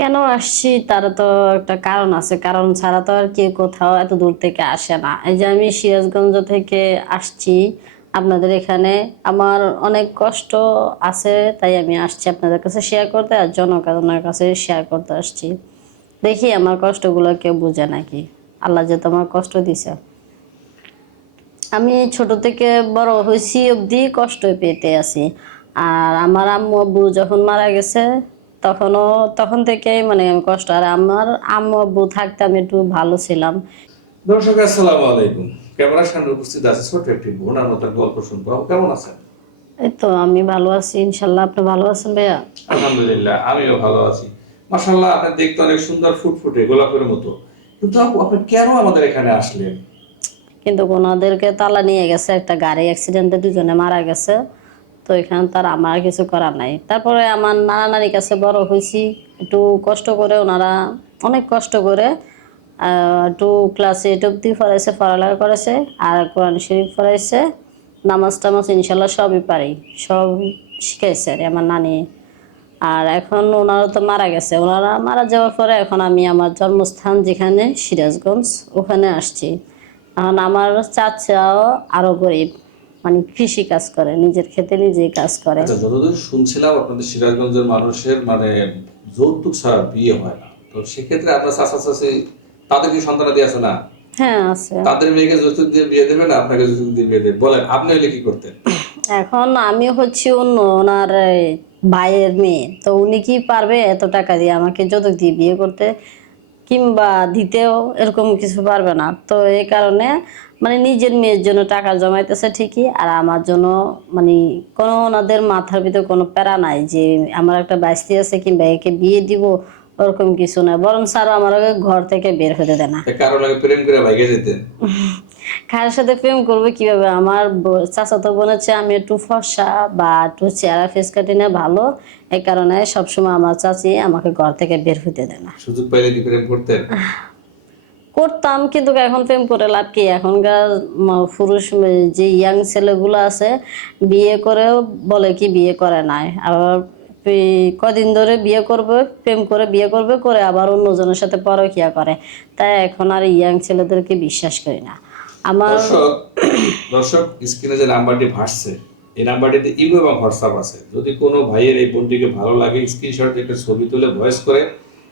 কেন আসছি তার তো একটা কারণ আছে কারণ ছাড়া তো আর কেউ কোথাও এত দূর থেকে আসে না এই যে আমি সিরাজগঞ্জ থেকে আসছি আপনাদের এখানে আমার অনেক কষ্ট আছে তাই আমি আসছি আপনাদের কাছে শেয়ার করতে আর জনকারণের কাছে শেয়ার করতে আসছি দেখি আমার কষ্টগুলো কেউ বোঝে নাকি আল্লাহ যে তোমার কষ্ট দিছে আমি ছোট থেকে বড় হয়েছি অব্দি কষ্ট পেতে আছি আর আমার আম্মু আব্বু যখন মারা গেছে তখনও তখন থেকে মানে কষ্ট আর আমার আম্মু আব্বু থাকতে আমি একটু ভালো ছিলাম দর্শক আসসালামু আলাইকুম ক্যামেরার সামনে উপস্থিত আছে ছোট একটি বোনার মতো গল্প শুনবো কেমন আছেন এই তো আমি ভালো আছি ইনশাল্লাহ আপনি ভালো আছেন ভাইয়া আলহামদুলিল্লাহ আমিও ভালো আছি মাশাআল্লাহ আপনি দেখতে অনেক সুন্দর ফুটফুটে গোলাপের মতো কিন্তু আপনি কেন আমাদের এখানে আসলেন কিন্তু ওনাদেরকে তালা নিয়ে গেছে একটা গাড়ি অ্যাক্সিডেন্টে দুজনে মারা গেছে তো এখানে তার আমার কিছু করার নাই তারপরে আমার নানা নারীর কাছে বড় হয়েছি একটু কষ্ট করে ওনারা অনেক কষ্ট করে একটু ক্লাসে এইট অব্দি ফরাইছে পড়ালেখা করেছে আর কোরআন শরীফ ফরাইছে নামাজ টামাজ ইনশাল্লাহ সবই পারি সব শিখাইছে আর আমার নানি আর এখন ওনারা তো মারা গেছে ওনারা মারা যাওয়ার পরে এখন আমি আমার জন্মস্থান যেখানে সিরাজগঞ্জ ওখানে আসছি এখন আমার চাচাও আরও গরিব মানে কৃষি কাজ করে নিজের ক্ষেতে নিজে কাজ করে আচ্ছা, যতদূর শুনছিলাম আপনাদের সিরাজগঞ্জের মানুষের মানে যৌতুক ছাড়া বিয়ে হয় না তো সেক্ষেত্রে আপনার চাচা চাচি তাদের কি সন্তানাদি আছে না হ্যাঁ আছে তাদের মেয়েকে যৌতুক দিয়ে বিয়ে দেবে না আপনাকে যৌতুক দিয়ে বিয়ে দেবে বলেন আপনি হলে কি করতেন এখন আমি হচ্ছি অন্য ওনার ভাইয়ের মেয়ে তো উনি কি পারবে এত টাকা দিয়ে আমাকে যৌতুক দিয়ে বিয়ে করতে কিংবা দিতেও এরকম কিছু পারবে না তো এই কারণে মানে নিজের মেয়ের জন্য টাকা জমাইতেছে ঠিকই আর আমার জন্য মানে কোনো ওনাদের মাথার ভিতরে কোনো প্যারা নাই যে আমার একটা বাইস্তি আছে কিংবা একে বিয়ে দিব ওরকম কিছু না বরং স্যার আমার ঘর থেকে বের হতে দেয় না কারো লাগে প্রেম করে ভাগে কার সাথে প্রেম করবে কিভাবে আমার চাচাতো বোন হচ্ছে আমি একটু ফর্সা বা একটু চেহারা ফেস কাটি না ভালো এই কারণে সবসময় আমার চাচি আমাকে ঘর থেকে বের হতে দেয় না সুযোগ পাইলে কি প্রেম করতেন করতাম কিন্তু এখন প্রেম করে লাভ কি এখনকার পুরুষ যে ইয়াং ছেলেগুলো আছে বিয়ে করেও বলে কি বিয়ে করে নাই আবার কদিন ধরে বিয়ে করবে প্রেম করে বিয়ে করবে করে আবার অন্যজনের সাথে পরকিয়া করে তাই এখন আর ইয়াং ছেলেদেরকে বিশ্বাস করি না আমার দর্শক স্ক্রিনে যে নাম্বারটি ভাসছে এই নাম্বারটিতে ইমো এবং হোয়াটসঅ্যাপ আছে যদি কোনো ভাইয়ের এই বোনটিকে ভালো লাগে স্ক্রিনশট একটা ছবি তুলে ভয়েস করে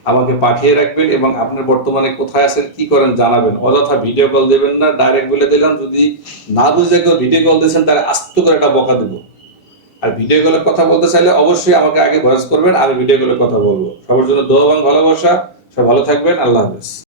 আমাকে পাঠিয়ে রাখবেন এবং আপনার বর্তমানে কোথায় আছেন কি করেন জানাবেন অযথা ভিডিও কল দেবেন না ডাইরেক্ট বলে দিলাম যদি না বুঝে কেউ ভিডিও কল দিয়েছেন তাহলে আস্ত করে একটা বকা দেবো আর ভিডিও কলের কথা বলতে চাইলে অবশ্যই আমাকে আগে ভয়েস করবেন আমি ভিডিও কলের কথা বলবো সবার জন্য দোয়া এবং ভালোবাসা সব ভালো থাকবেন আল্লাহ হাফেজ